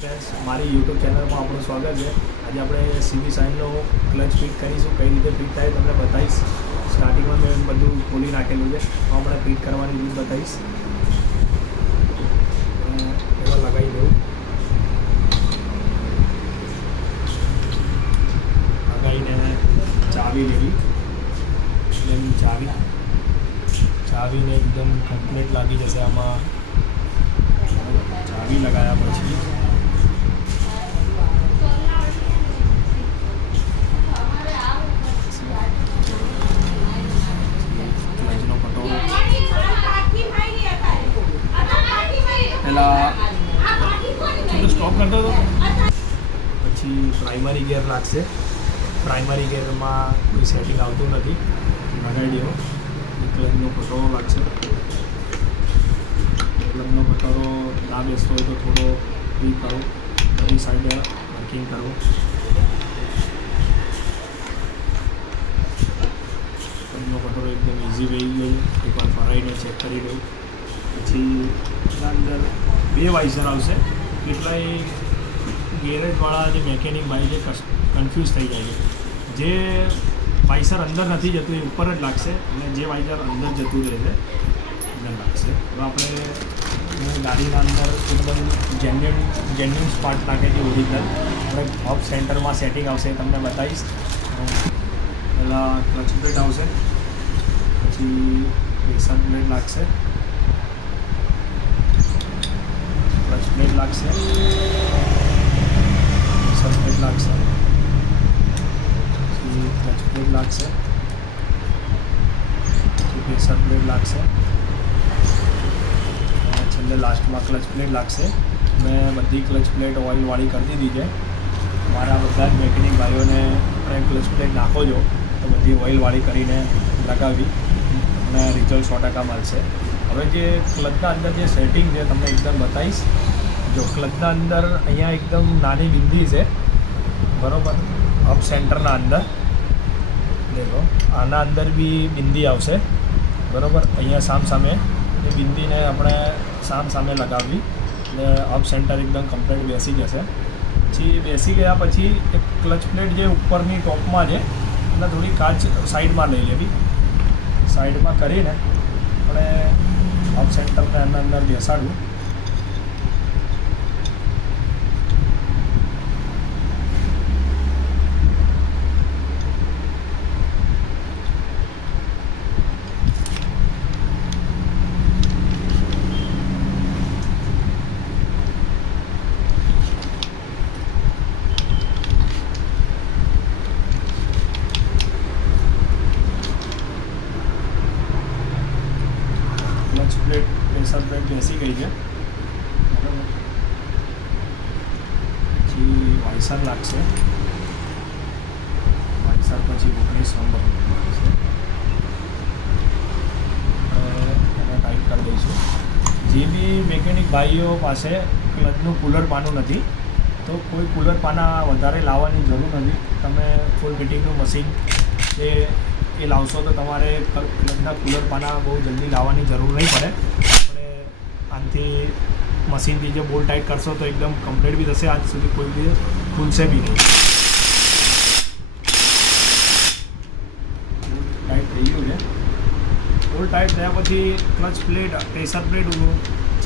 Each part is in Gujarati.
ફ્રેન્ડ્સ મારી યુટ્યુબ ચેનલમાં આપણું સ્વાગત છે. આજે આપણે સીવી સાઇનનો ક્લચ ફિટ કરીશું. કઈ રીતે ફિટ થાય તમને બતાવીશ. સ્ટાર્ટિંગમાં મેં બધું ખોલી નાખેલું છે. તો આપણે ફિટ કરવાની રીત બતાવીશ. એમાં લગાવી દઉં. લગાવીને ચાવી લેવી. એમ ચાવી. ચાવીને એકદમ કમ્પ્લીટ લાગી જશે આમાં. ચાવી લગાવ્યા પછી ક્લચનો પટો પહેલાં થોડું સ્ટોપ કરતો હતો પછી પ્રાઇમરી ગેર લાગશે. પ્રાઇમરી ગેરમાં કોઈ સેટિંગ આવતું નથી. લગાવી દેવો. ક્લચનો પટો લાગશે. ક્લબનો કટોરો ના બેસતો હોય તો થોડો ફ્રી કરો. બધી સાઈડે વર્કિંગ કરો. ક્લબનો કટોરો એકદમ ઇઝી વેઈ ગયો. એકવાર ફરાઈને ચેક કરી લઉં પછી એના અંદર બે વાઇઝર આવશે. કેટલાય ગેરેજવાળા જે મેકેનિક ભાઈ છે કન્ફ્યુઝ થઈ જાય છે. જે વાઇસર અંદર નથી જતું, એ ઉપર જ લાગશે અને જે વાઇસર અંદર જતું રહેશે અંદર લાગશે. હવે આપણે ગાડીના અંદર એકદમ જેન્યુન જેન્યુન સ્પાર્ટ લાગે છે ઓરિજિનલ આપણે ઓફ સેન્ટરમાં સેટિંગ આવશે તમને બતાવીશ. પહેલાં ક્લચ પ્લેટ આવશે, પછી પ્રેશર પ્લેટ લાગશે. ક્લચ પ્લેટ લાગશે. લાગશે પછી ક્લચ પ્લેટ લાગશે પ્રેશર પ્લેટ લાગશે છેલ્લે લાસ્ટમાં ક્લચ પ્લેટ લાગશે. મેં બધી ક્લચ પ્લેટ ઓઇલવાળી કરી દીધી છે. મારા બધા જ મેકેનિક ભાઈઓને તમે ક્લચ પ્લેટ નાખો છો, તો બધી ઓઇલવાળી કરીને લગાવી. તમને રિઝલ્ટ સો ટકા મળશે. હવે જે ક્લચના અંદર જે સેટિંગ છે, તમને એકદમ બતાવીશ. જો ક્લચના અંદર અહીંયા એકદમ નાની બિંદી છે બરોબર. અપ સેન્ટરના અંદર. દેખો, આના અંદર બી બિંદી આવશે. બરોબર? અહીંયા સામ સામે એ બિંદીને આપણે સામ સામે લગાવવી. એટલે અપ સેન્ટર એકદમ કમ્પ્લીટ બેસી જશે. પછી બેસી ગયા પછી એક ક્લચ પ્લેટ જે ઉપરની ટોપમાં છે એટલે થોડી કાચ સાઈડમાં લઈ લેવી. સાઈડમાં કરીને આપણે અપ સેન્ટરને એના અંદર બેસાડવું ક્લચ પ્લેટ બેસી ગઈ છે. બરાબર પછી વાયસર લાગશે. વાયસર પછી ઓગણીસ નંબર એને ટાઈપ કરી દઈશું. જે બી મેકેનિક ભાઈઓ પાસે ક્લચનું કુલર પાનું નથી, તો કોઈ કુલર પાના વધારે લાવવાની જરૂર નથી. તમે ફૂલ ફિટિંગનું મશીન એ એ લાવશો તો તમારે કલ- ક્લચના કુલર પાના બહુ જલ્દી લાવવાની જરૂર નહીં પડે. મશીનથી જે બોલ ટાઈટ કરશો તો એકદમ કમ્પ્લીટ બી થશે આજ સુધી કોઈ બી ખુલશે બી નહીં. ટાઈટ થઈ ગયું છે બોલ ટાઈટ થયા પછી clutch plate pressure plate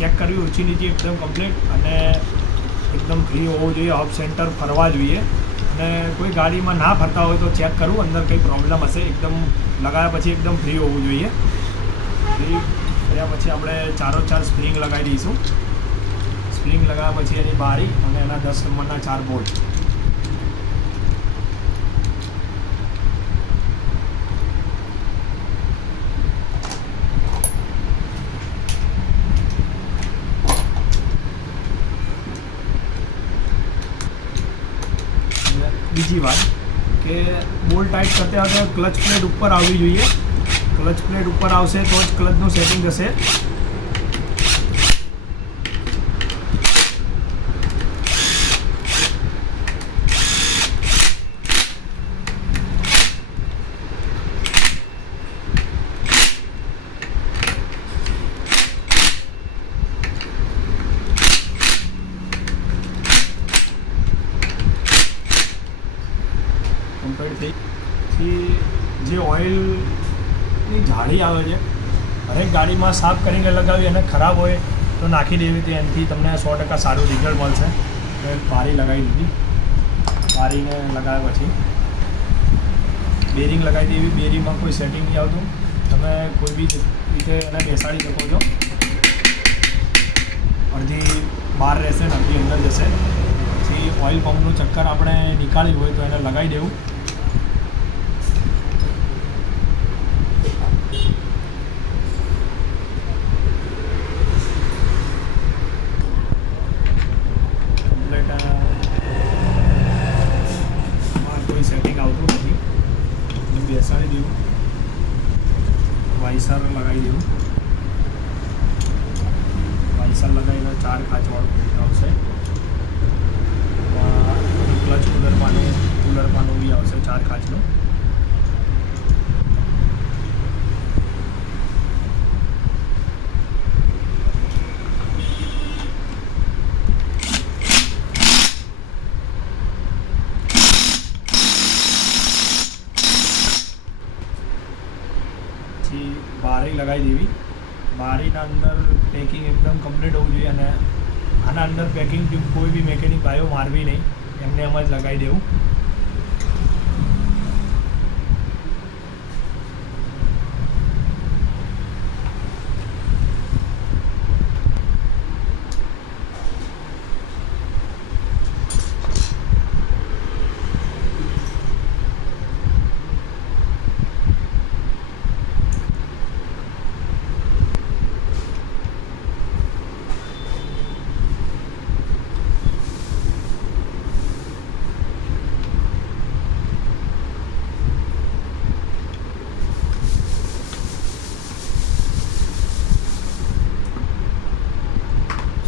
check કરવી ઊંચી નીચે એકદમ કમ્પ્લીટ અને એકદમ ફ્રી હોવું જોઈએ હબ સેન્ટર ફરવા જોઈએ. અને કોઈ ગાડીમાં ના ફરતા હોય તો ચેક કરવું અંદર કંઈ પ્રોબ્લેમ હશે એકદમ લગાવ્યા પછી એકદમ ફ્રી હોવું જોઈએ. ફ્રી કર્યા પછી આપણે ચારો ચાર સ્પ્રિંગ લગાવી દઈશું. સ્પ્રિંગ લગાવ્યા પછી એની બારી અને એના દસ નંબરના ચાર બોલ્ટ બીજી વાત કે બોલ ટાઈટ કરતા વખતે ક્લચ પ્લેટ ઉપર આવવી જોઈએ. ક્લચ પ્લેટ ઉપર આવશે તો જ ક્લચનું સેટિંગ થશે. ફેડ જે ઓઇલની જાળી આવે છે, હરેક ગાડીમાં સાફ કરીને લગાવી અને ખરાબ હોય તો નાખી દેવી તે એનાથી તમને સો ટકા સારું રિઝલ્ટ મળશે. મેં બારી લગાવી દીધી. બારીને લગાવ્યા પછી બેરિંગ લગાવી દેવી. બેરિંગમાં કોઈ સેટિંગ નહીં આવતું. તમે કોઈ બી રીતે એને બેસાડી શકો છો. અડધી બહાર રહેશે ને અડધી અંદર જશે. પછી ઓઇલ પંપનું ચક્કર આપણે નીકાળ્યું હોય તો એને લગાવી દેવું કમ્પ્લેટ આમાં કોઈ સેટિંગ આવતું નથી એટલે બેસાડી દેવું વાઇસર લગાવી દઉં વાઇસર લગાવીને ચાર ખાંચવાળું પ્રિન્ટ આવશે. ક્લચ કુલર પાનું કુલર પાનું બી આવશે ચાર કાચનું પછી બારી લગાવી દેવી. બારીના અંદર પેકિંગ એકદમ કમ્પ્લીટ હોવું જોઈએ અને આના અંદર પેકિંગ કોઈ બી મેકેનિક બાયો મારવી નહીં. એમને એમ જ લગાવી દેવું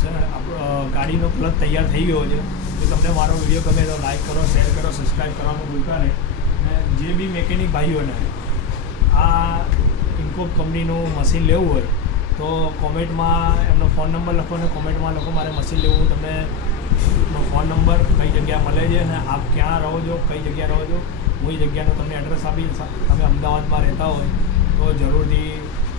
સર ગાડીનો પ્લગ તૈયાર થઈ ગયો છે. તો તમને મારો વીડિયો ગમે તો લાઈક કરો શેર કરો સબસ્ક્રાઈબ કરવાનું ભૂલતા નહીં. અને જે બી મેકેનિક ભાઈઓને આ ઇન્કો કંપનીનું મશીન લેવું હોય, તો કોમેન્ટમાં એમનો ફોન નંબર લખો અને કોમેન્ટમાં લખો, મારે મશીન લેવું તમને નો ફોન નંબર કઈ જગ્યા મળે છે અને આપ ક્યાં રહો છો, કઈ જગ્યા રહો છો, હું એ જગ્યાનું તમને એડ્રેસ આપી, તમે અમદાવાદમાં રહેતા હોય, તો જરૂરથી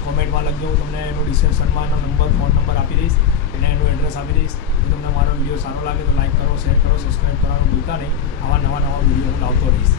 કોમેન્ટમાં લખજો, હું તમને એનું ડિસ્ક્રિપ્શનમાં એનો નંબર ફોન નંબર આપી દઈશ અને એનું એડ્રેસ આપી દઈશ. જો તમને મારો વીડિયો સારો લાગે તો લાઈક કરો શેર કરો સબસ્ક્રાઈબ કરવાનું ભૂલતા નહીં. આવા નવા નવા વીડિયો હું લાવતો રહીશ.